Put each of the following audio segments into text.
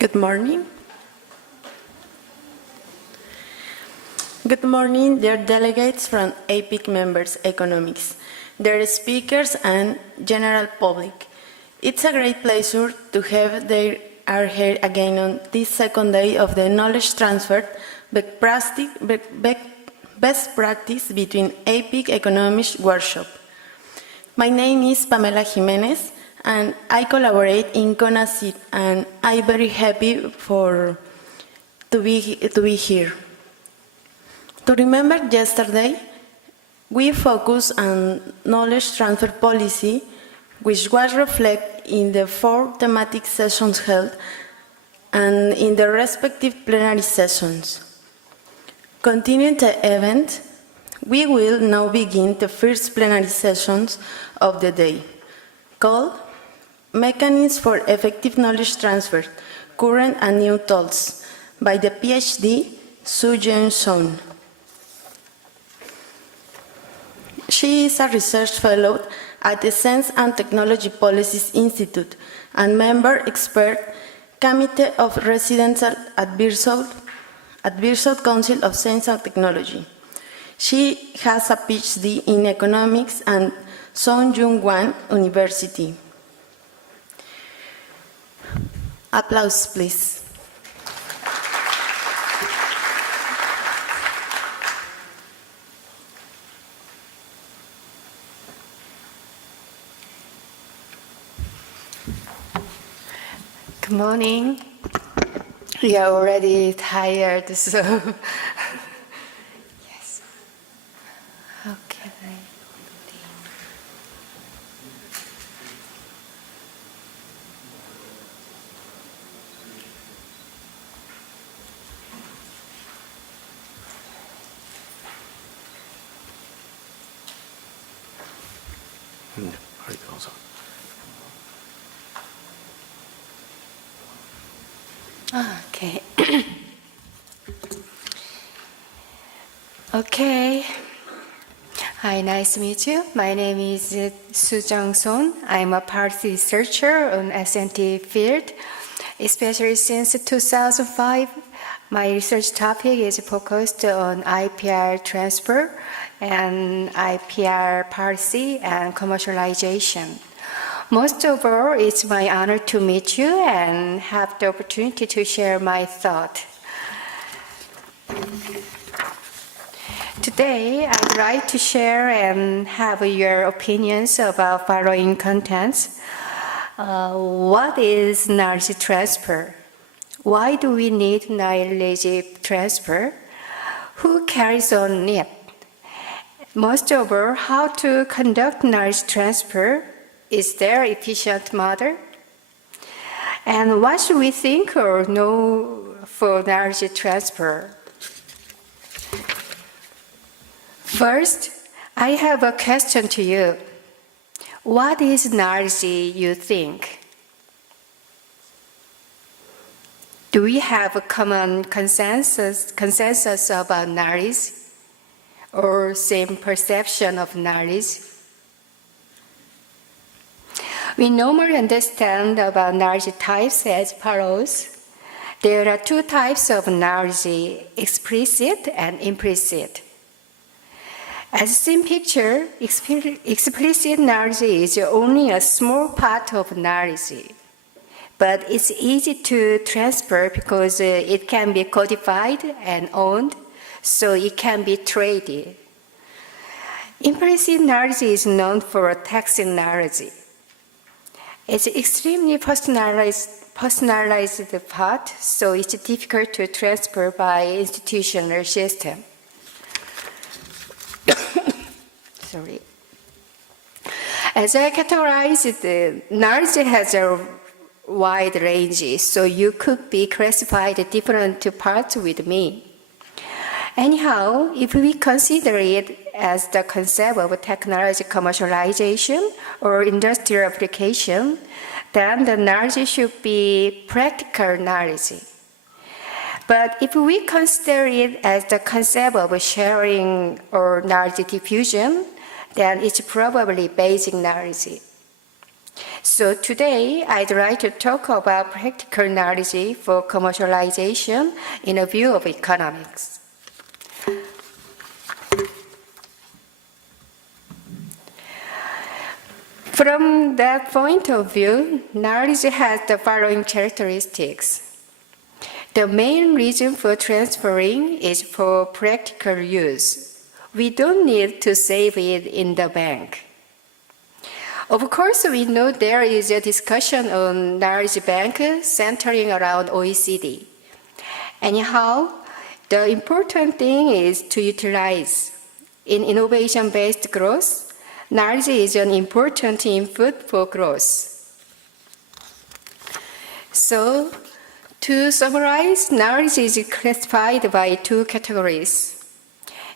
Good morning. Good morning, dear delegates from APIC members economics, dear speakers and general public. It's a great pleasure to have our here again on this second day of the knowledge transfer best practice between APIC economics workshop. My name is Pamela Jimenez and I collaborate in CONACYT, and I'm very happy to be here. To remember yesterday, we focused on knowledge transfer policy, which was reflected in the 4 thematic sessions held and in the respective plenary sessions. Continuing the event, we will now begin the first plenary sessions of the day, called Mechanisms for Effective Knowledge Transfer, Current and New Tools, by the PhD Soo J. Sohn. She is a research fellow at the Science and Technology Policies Institute and member expert Committee of Residential Advisory Council of Science and Technology. She has a PhD in economics at Sohn University. Applause, please. Good morning. We are already tired, so yes. Okay. Okay. Okay. Hi, nice to meet you. My name is Soo J. Sohn. I'm a policy researcher on S&T field, especially since 2005. My research topic is focused on IPR transfer and IPR policy and commercialization. Most of all, it's my honor to meet you and have the opportunity to share my thought. Today, I'd like to share and have your opinions about following contents. What is knowledge transfer? Why do we need knowledge transfer? Who carries on it? Most of all, how to conduct knowledge transfer? Is there an efficient model? And what should we think or know for knowledge transfer? First, I have a question to you. What is knowledge you think? Do we have a common consensus about knowledge or same perception of knowledge? We normally understand about knowledge types as follows. There are 2 types of knowledge, explicit and implicit. As seen picture, explicit knowledge is only a small part of knowledge, but it's easy to transfer because it can be codified and owned, so it can be traded. Implicit knowledge is known for text knowledge. It's extremely personalized part, so it's difficult to transfer by institutional system. Sorry. As I categorized, the knowledge has a wide range, so you could be classified different parts with me. Anyhow, if we consider it as the concept of technology commercialization or industrial application, then the knowledge should be practical knowledge. But if we consider it as the concept of sharing or knowledge diffusion, then it's probably basic knowledge. So today, I'd like to talk about practical knowledge for commercialization in a view of economics. From that point of view, knowledge has the following characteristics. The main reason for transferring is for practical use. We don't need to save it in the bank. Of course, we know there is a discussion on knowledge bank centering around OECD. Anyhow, the important thing is to utilize. In innovation-based growth, knowledge is an important input for growth. So, to summarize, knowledge is classified by two categories.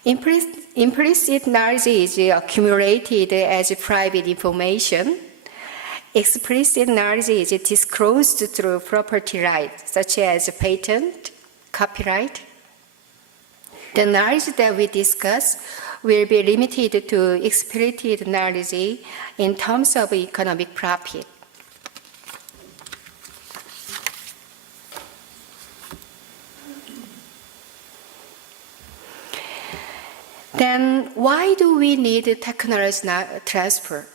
Implicit knowledge is accumulated as private information. Explicit knowledge is disclosed through property rights, such as patent, copyright. The knowledge that we discuss will be limited to explicit knowledge in terms of economic profit. Then why do we need technology transfer?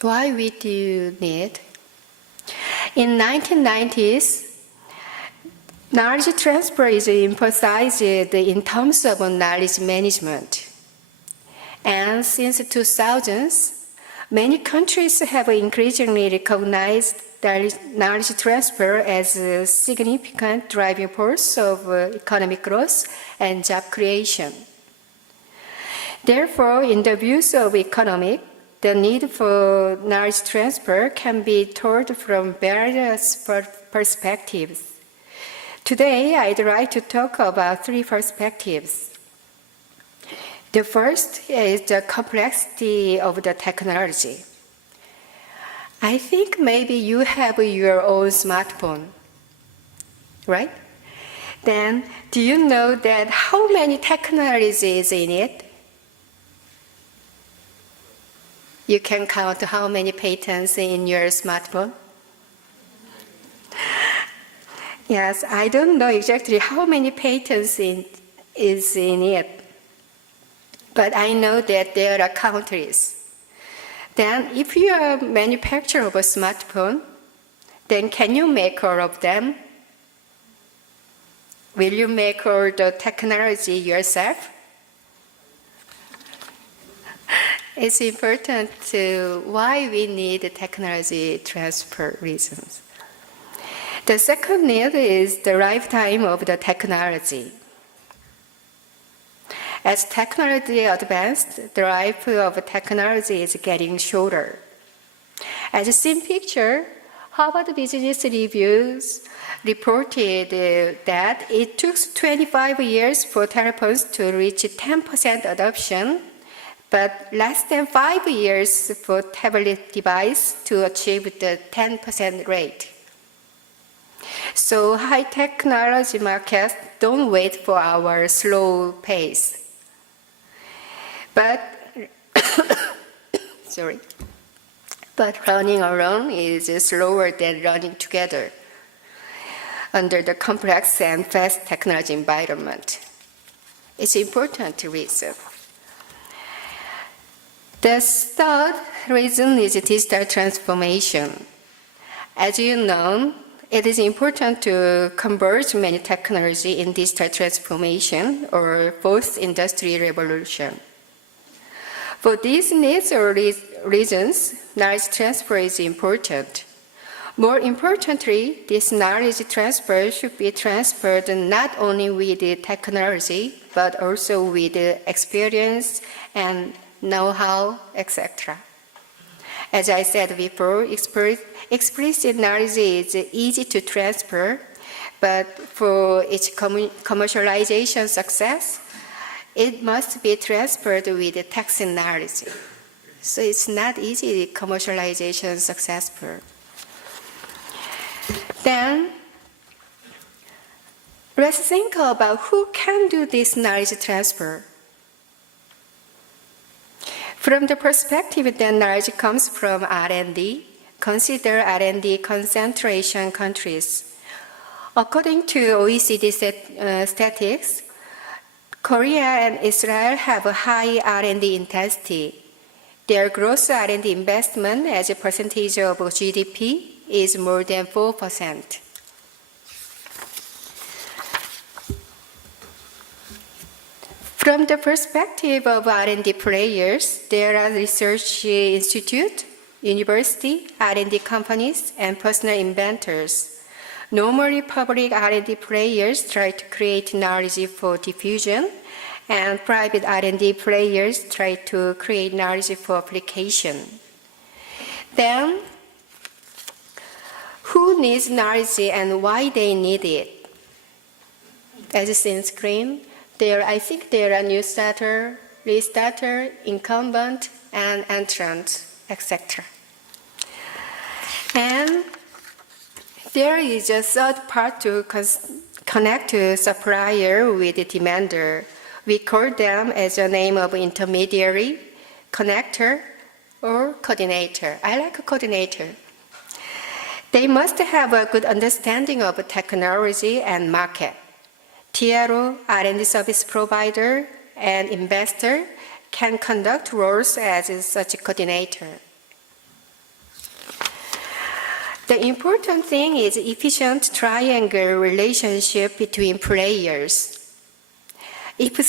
Why we do need? In 1990s, knowledge transfer is emphasized in terms of knowledge management. And since 2000s, many countries have increasingly recognized knowledge transfer as a significant driving force of economic growth and job creation. Therefore, in the views of economics, the need for knowledge transfer can be told from various perspectives. Today, I'd like to talk about three perspectives. The first is the complexity of the technology. I think maybe you have your own smartphone, right? Then, do you know that how many technologies is in it? You can count how many patents in your smartphone? Yes, I don't know exactly how many patents is in it, but I know that there are countless. Then, if you are a manufacturer of a smartphone, then can you make all of them? Will you make all the technology yourself? It's important to why we need technology transfer reasons. The second need is the lifetime of the technology. As technology advanced, the life of technology is getting shorter. As seen picture, Harvard Business Reviews reported that it took 25 years for telephones to reach 10% adoption, but less than 5 years for tablet device to achieve the 10% rate. So high technology markets don't wait for our slow pace. But but running alone is slower than running together under the complex and fast technology environment. It's important reason. The third reason is digital transformation. As you know, it is important to converge many technology in digital transformation or post-industry revolution. For these needs or reasons, knowledge transfer is important. More importantly, this knowledge transfer should be transferred not only with the technology, but also with the experience and know-how, etc. As I said before, explicit knowledge is easy to transfer, but for its commercialization success, it must be transferred with text knowledge. So it's not easy commercialization successful. Then, let's think about who can do this knowledge transfer. From the perspective that knowledge comes from R&D, consider R&D concentration countries. According to OECD statistics, Korea and Israel have a high R&D intensity. Their gross R&D investment as a percentage of GDP is more than 4%. From the perspective of R&D players, there are research institutes, university, R&D companies, and personal inventors. Normally, public R&D players try to create knowledge for diffusion, and private R&D players try to create knowledge for application. Then, who needs knowledge and why they need it? As seen on screen, I think there are new starter, restarter, incumbent, and entrant, etc. And there is a third part to connect to supplier with the demander. We call them as a name of intermediary, connector, or coordinator. I like coordinator. They must have a good understanding of technology and market. TRO, R&D service provider, and investor can conduct roles as such a coordinator. The important thing is efficient triangle relationship between players. If